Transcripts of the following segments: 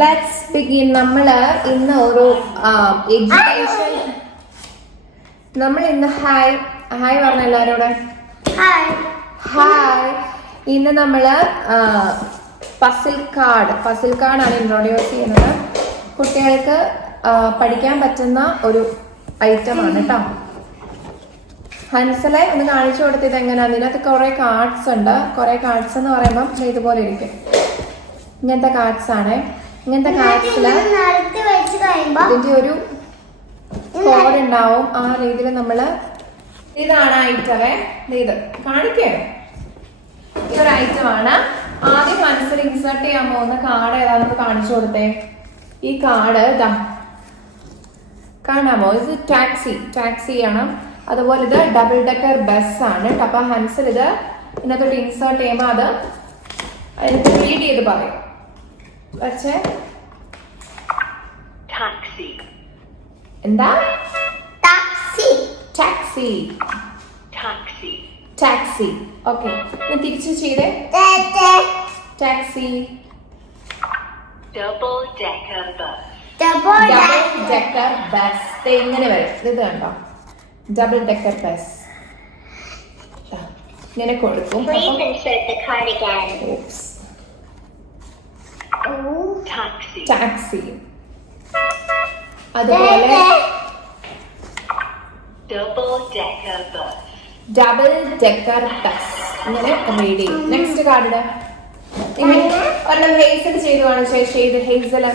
Let's begin. നമ്മൾ ഇന്ന് ഒരു എഡ്യൂക്കേഷൻ, നമ്മൾ ഇന്ന് ഹായ് പറഞ്ഞ എല്ലാവരോടും ഹായ്. ഇന്ന് നമ്മൾ പസിൽ കാർഡാണ് ഇൻട്രോഡ്യൂസ് ചെയ്യുന്നത്. കുട്ടികൾക്ക് പഠിക്കാൻ പറ്റുന്ന ഒരു ഐറ്റമാണ് കേട്ടോ. ഹൻസലെ ഒന്ന് കാണിച്ചു കൊടുത്തത് എങ്ങനെയാണ്. ഇതിനകത്ത് കുറെ കാർഡ്സ് ഉണ്ട്. കുറെ കാർഡ്സ് എന്ന് പറയുമ്പം ഇതുപോലെ ഇരിക്കും. ഇങ്ങനത്തെ കാർഡ്സ് ആണ്. ഇങ്ങനത്തെ കാർഡ്സില് ഇതിന്റെ ഒരു കോഡ് ഉണ്ടാവും. ആ രീതിയിൽ നമ്മള് ഇതാണ് ഐറ്റമേ. ഇത് കാണിക്കേ, ഈ ഒരു ഐറ്റമാണ്. ആദ്യം മനസ്സിൽ ഇൻസേർട്ട് ചെയ്യാൻ പോകുന്ന കാർഡ് ഏതാണെന്ന് കാണിച്ചു കൊടുത്തേ. ഈ കാർഡ് ഇതാ കാണാമോ? ഇത് ടാക്സി ആണ്. അതുപോലെ ഇത് ഡബിൾ ഡെക്കർ ബസ് ആണ്. അപ്പൊ ഹൻസൽ ഇത് ഇതിനകത്തോട്ട് ഇൻസേർട്ട് ചെയ്യുമ്പോൾ അത് അതിനകത്ത് റീഡ് ചെയ്ത് പറയും. പക്ഷേ എന്താ ടാക്സി. ഓക്കെ, തിരിച്ചു ചെയ്തേ. Taxi, double decker bus. ഇങ്ങനെ വരും. ഇത് കണ്ടോ, ഡബിൾ ഡെക്കർ ബസ്. ഇങ്ങനെ കൊടുക്കും. ടാക്സി. അതുപോലെ ഡബിൾ ഡെക്കർ ബസ് ഇങ്ങനെ റീഡ് ചെയ്യും. നെക്സ്റ്റ് കാർഡ് ഒരെണ്ണം ഹേസൽ ചെയ്തു കാണിച്ചു. ഹേസല്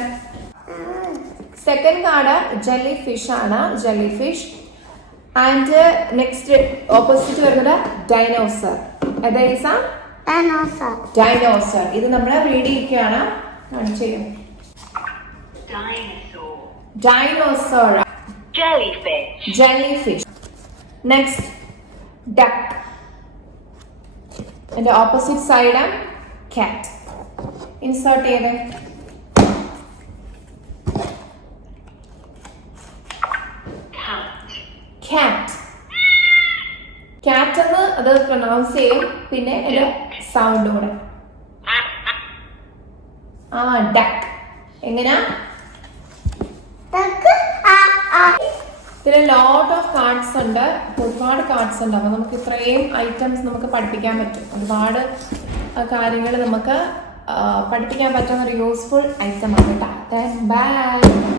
സെക്കൻഡ് കാർഡ് ജെല്ലി ഫിഷ് ആണ്. Jelly fish. And next opposite വരുന്നത് ഡൈനോസർ. ഡൈനോസർ. ഇത് നമ്മൾ റീഡ് ചെയ്യിക്കുകയാണ്. കാണിച്ചു. ഡൈനോസർ. ജെല്ലിഫിഷ്. Next duck. അതിന്റെ ഓപ്പോസിറ്റ് സൈഡ് കാറ്റ്. ഇൻസേർട്ട് ചെയ്ത് കാറ്റ് എന്ന് അത് പ്രൊനൗൺസ് ചെയ്യും. പിന്നെ സൗണ്ട് കൂടെ ഡക്ക്. എങ്ങനെയാ? ഇതിൽ ലോട്ട് ഓഫ് കാർഡ്സ് ഉണ്ട്. ഒരുപാട് കാർഡ്സ് ഉണ്ട്. അപ്പൊ നമുക്ക് ഇത്രയും ഐറ്റംസ് നമുക്ക് പഠിപ്പിക്കാൻ പറ്റും. ഒരുപാട് കാര്യങ്ങൾ നമുക്ക് പഠിപ്പിക്കാൻ പറ്റുന്ന ഒരു യൂസ്ഫുൾ ഐറ്റം ആണ് കേട്ടോ. ബൈ.